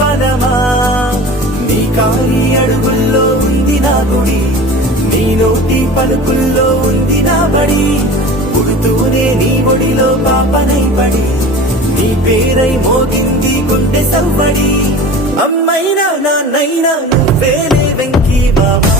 బలమా నీ కాలి అడుగుల్లో ఉంది నా గుడి నీ నోటి పలుకుల్లో ఉంది నా బడి పుడుతూనే నీ ఒడిలో పాపనై పడి నీ పేరై మోగింది గుండె సవ్వడి అమ్మైనా నాన్నైనా నువ్వేలే వెంకీ బాబా